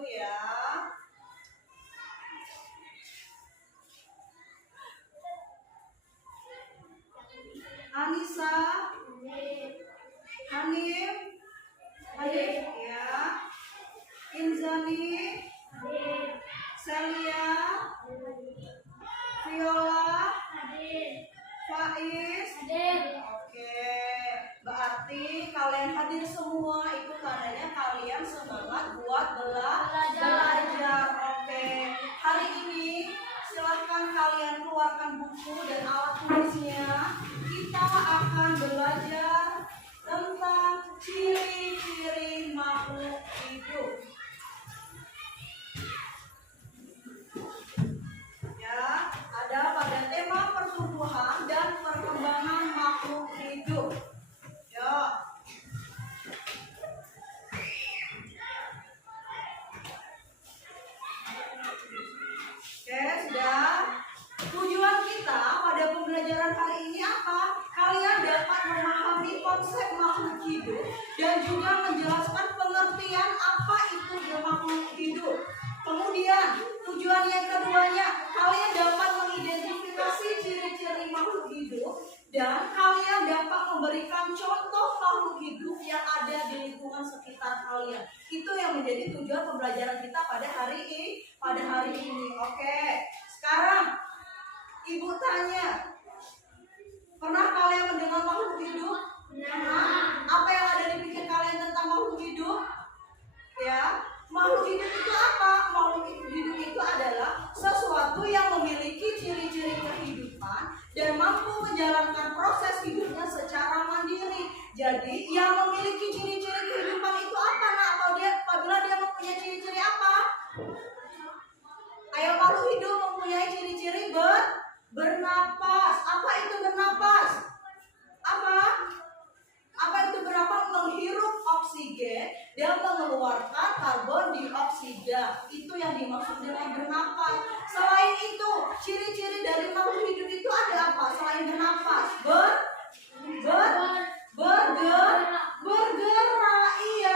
dulu ya. Anissa, Hanif, ya. Inzani, Celia, Viola, Faiz. Oke, berarti kalian hadir semua itu tandanya kalian semangat buat belajar. Oke, hari ini silahkan kalian keluarkan buku dan alat tulisnya. Kita akan belajar tentang ciri-ciri makhluk hidup. Ya, ada pada tema pertumbuhan dan perkembangan makhluk hidup. Ya. Oke, sudah. Tujuan kita pada pembelajaran hari ini apa? Kalian dapat memahami konsep makhluk hidup dan juga menjelaskan pengertian apa itu makhluk hidup. Kemudian tujuan yang keduanya, kalian dapat mengidentifikasi ciri-ciri makhluk hidup dan kalian dapat memberikan contoh makhluk hidup yang ada di lingkungan sekitar kalian. Itu yang menjadi tujuan pembelajaran kita pada hari ini. Oke, sekarang Ibu tanya, pernah kalian mendengar makhluk hidup? Nah, apa yang ada di pikir kalian tentang makhluk hidup? Ya, makhluk hidup itu apa? Makhluk hidup itu adalah sesuatu yang memiliki ciri-ciri kehidupan dan mampu menjalankan proses hidupnya secara mandiri. Jadi, yang memiliki ciri-ciri kehidupan itu apa? Nah, apabila dia mempunyai ciri-ciri apa? Ayo, makhluk hidup mempunyai ciri-ciri bernapas. Apa itu bernapas? Apa itu bernapas? Menghirup oksigen dan mengeluarkan karbon dioksida. Itu yang dimaksud dengan bernapas. Selain itu, ciri-ciri dari makhluk hidup itu ada apa? Selain bernapas, bergerak. Iya,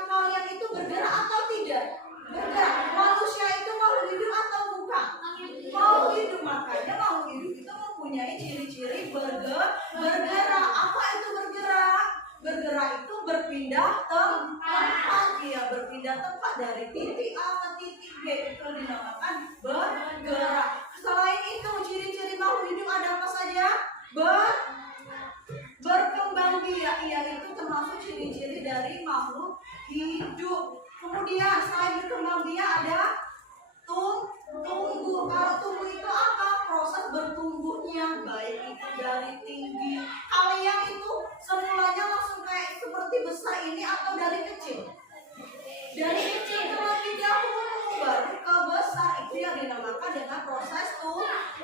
kalian itu bergerak atau tidak? Bergerak. Manusia itu makhluk hidup atau bukan? Makhluk hidup, makanya makhluk hidup itu mempunyai ciri-ciri bergerak. Apa itu bergerak? Bergerak itu berpindah tempat. Iya, berpindah tempat dari titik A ke titik B, itu dinamakan bergerak. Selain itu, ciri-ciri makhluk hidup ada apa saja? Berkembang biak. Iya, itu termasuk ciri-ciri dari makhluk hidup. Kemudian selain berkembang biak ada tumbuh. Kalau tumbuh itu apa? Proses bertumbuhnya, baik itu dari tinggi. Kalian itu semulanya langsung kayak seperti besar ini atau dari kecil? Dari kecil terlebih dahulu baru ke besar. Itu yang dinamakan dengan proses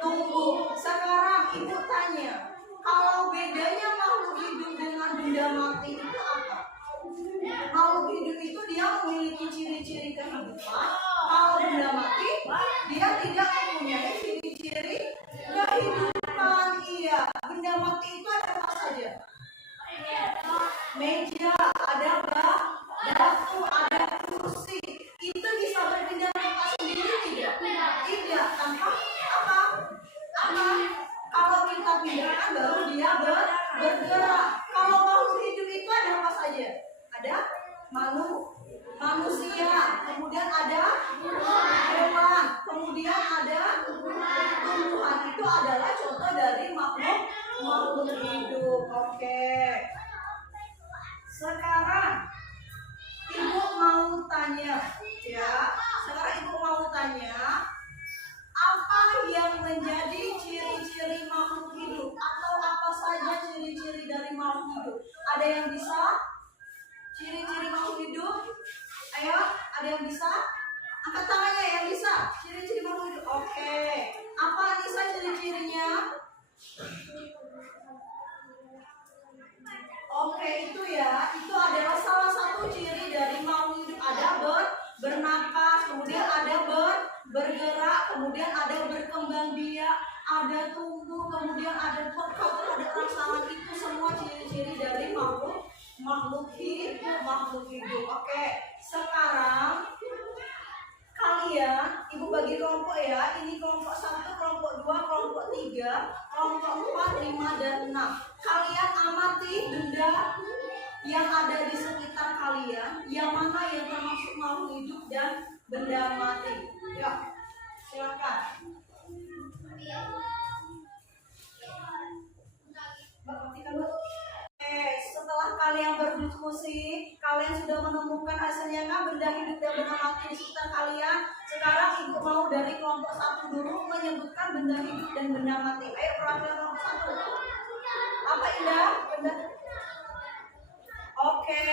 tumbuh. Sekarang ibu tanya, kalau bedanya makhluk hidup dengan benda mati itu apa? Makhluk hidup itu dia memiliki ciri-ciri kehidupan. Kalau benda mati, dia tidak mempunyai ciri-ciri kehidupan. Iya, benda mati itu ada apa saja? Meja, ada batu, ada kursi. Itu bisa berpindah tempat sendiri tidak? Tidak, tanpa apa? Kalau kita pindahkan baru dia bergerak. Kalau makhluk hidup itu ada apa saja? Ada manusia, kemudian ada hewan, kemudian ada tumbuhan. Itu adalah contoh dari makhluk hidup. Oke. Sekarang ibu mau tanya, ya. Apa yang menjadi ciri-ciri makhluk hidup atau apa saja ciri-ciri dari makhluk hidup? Ada yang bisa? Ciri-ciri makhluk hidup? Ayo, ada yang bisa? Angkat tangannya yang bisa. Ciri-ciri makhluk hidup. Oke. Apa Anissa ciri-cirinya? Oke, itu ya. Itu adalah salah satu ciri dari makhluk hidup. Ada bernapas, kemudian ada bergerak, kemudian ada berkembang biak, ada tumbuh, kemudian ada peka terhadap rangsangan. Itu semua ciri-ciri dari makhluk hidup. Oke, sekarang bagi kelompok ya. Ini kelompok 1, kelompok 2, kelompok 3, kelompok 4, 5, dan 6. Kalian amati benda yang ada di sekitar kalian, yang mana yang termasuk makhluk hidup dan benda mati. Ya, silakan. Mbak, matikan, Mbak. Setelah kalian berdiskusi, kalian sudah menemukan hasilnya kan benda hidup dan benda mati di sekitar kalian. Sekarang ibu mau dari kelompok 1 dulu menyebutkan benda hidup dan benda mati. Ayo perwakilan kelompok 1. Apa Indah? Benda. Oke,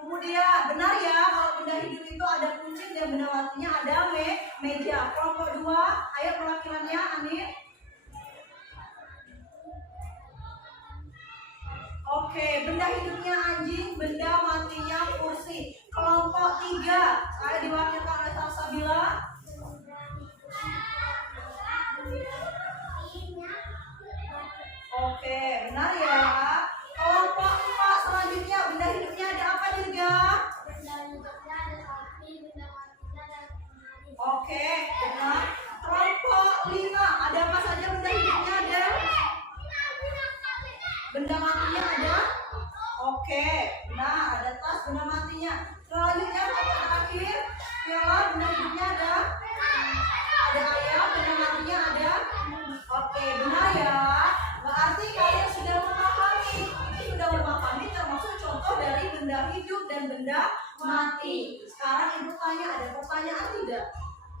kemudian benar ya kalau benda hidup itu ada kucing dan benda matinya ada meja. Kelompok 2, ayo perwakilannya Amin. Oke, benda hidupnya anjing, benda matinya kursi. Kelompok 3, saya diwakilkan oleh Salsabila. Oke, benar ya. Kelompok 4 selanjutnya, benda hidupnya ada apa juga? Benda hidupnya ada sapi, benda matinya ada mati. Oke, benar. Kelompok 5, ada apa saja benda hidupnya ada? Benda matinya ada? Oke, nah ada tas benda matinya. Selanjutnya kelompok terakhir, piala benda hidupnya ada? Ada ayam, benda matinya ada? Oke, benar ya. Berarti kalian sudah memahami. Ini sudah memahami termasuk contoh dari benda hidup dan benda mati. Sekarang ibu tanya, ada pertanyaan tidak?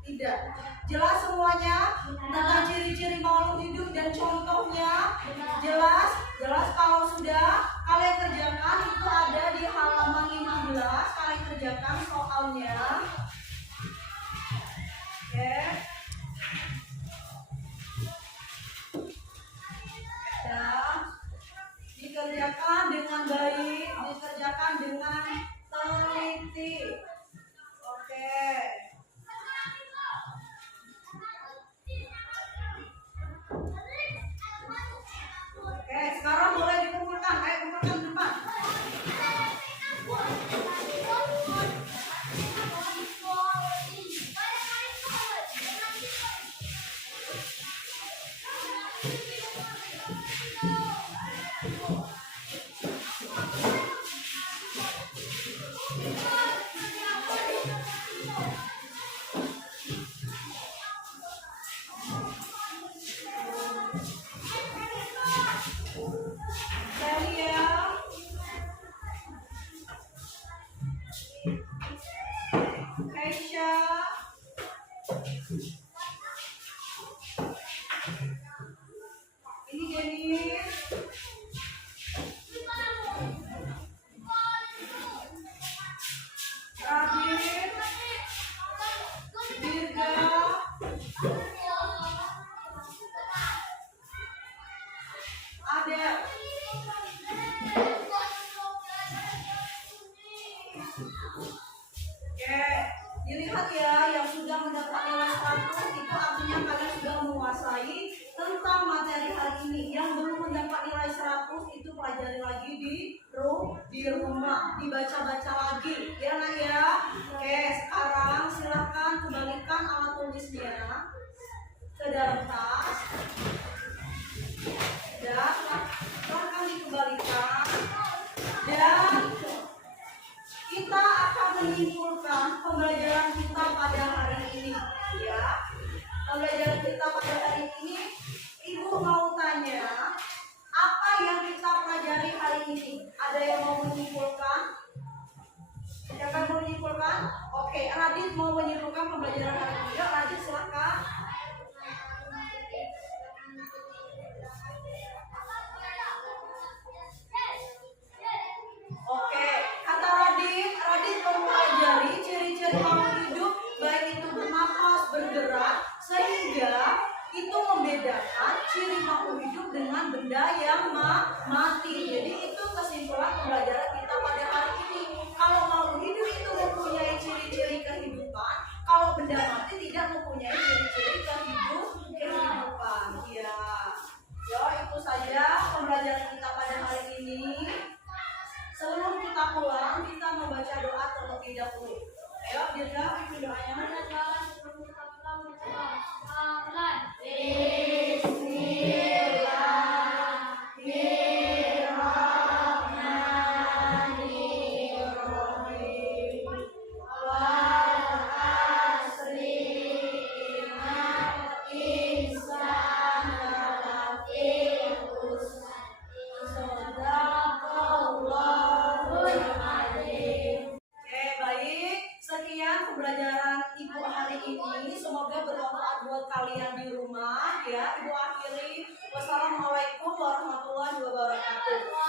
Tidak. Jelas semuanya tentang ciri-ciri makhluk hidup dan contohnya? Jelas? Jelas. Kalau sudah kalian kerjakan itu ada di halaman 15. Kalian kerjakan soalnya. Oke. Ya. Dikerjakan dengan baik, dikerjakan dengan teliti. Oke. Oke, sekarang boleh dikumpulkan. Ayo kumpulkan di depan. Celia, Keisha, ini Denis, Radit, Dirga, Adel. Oke, dilihat ya yang sudah mendapat nilai 100 itu artinya kalian sudah menguasai tentang materi hari ini. Yang belum mendapat nilai 100 itu pelajari lagi di rumah, dibaca-baca lagi ya nak ya. Oke, sekarang silahkan kembalikan alat tulisnya ke dalam tas. Dan silahkan dikembalikan. Dan kita akan menyimpulkan pembelajaran kita pada hari ini ya. Pembelajaran kita pada hari ini, ibu mau tanya apa yang kita pelajari hari ini. Ada yang mau menyimpulkan? Siapa yang mau menyimpulkan? Oke, Radit mau menyimpulkan pembelajaran hari ini. Yuk Radit silakan. Oke, kata Radit mempelajari ciri-ciri makhluk hidup baik itu bernafas, bergerak, sehingga itu membedakan ciri makhluk hidup dengan benda yang mati. Jadi itu kesimpulan pembelajaran kita pada hari ini. Kalau makhluk hidup itu mempunyai ciri-ciri kehidupan, kalau benda mati tidak mempunyai ciri-ciri kehidupan. Ya, itu saja pembelajaran kita pada hari ini. Sebelum kita pulang, kita membaca doa terlebih dahulu. Ayo, Dirga, itu doanya. buat kalian di rumah ya. Ibu akhiri. Wassalamualaikum warahmatullahi wabarakatuh.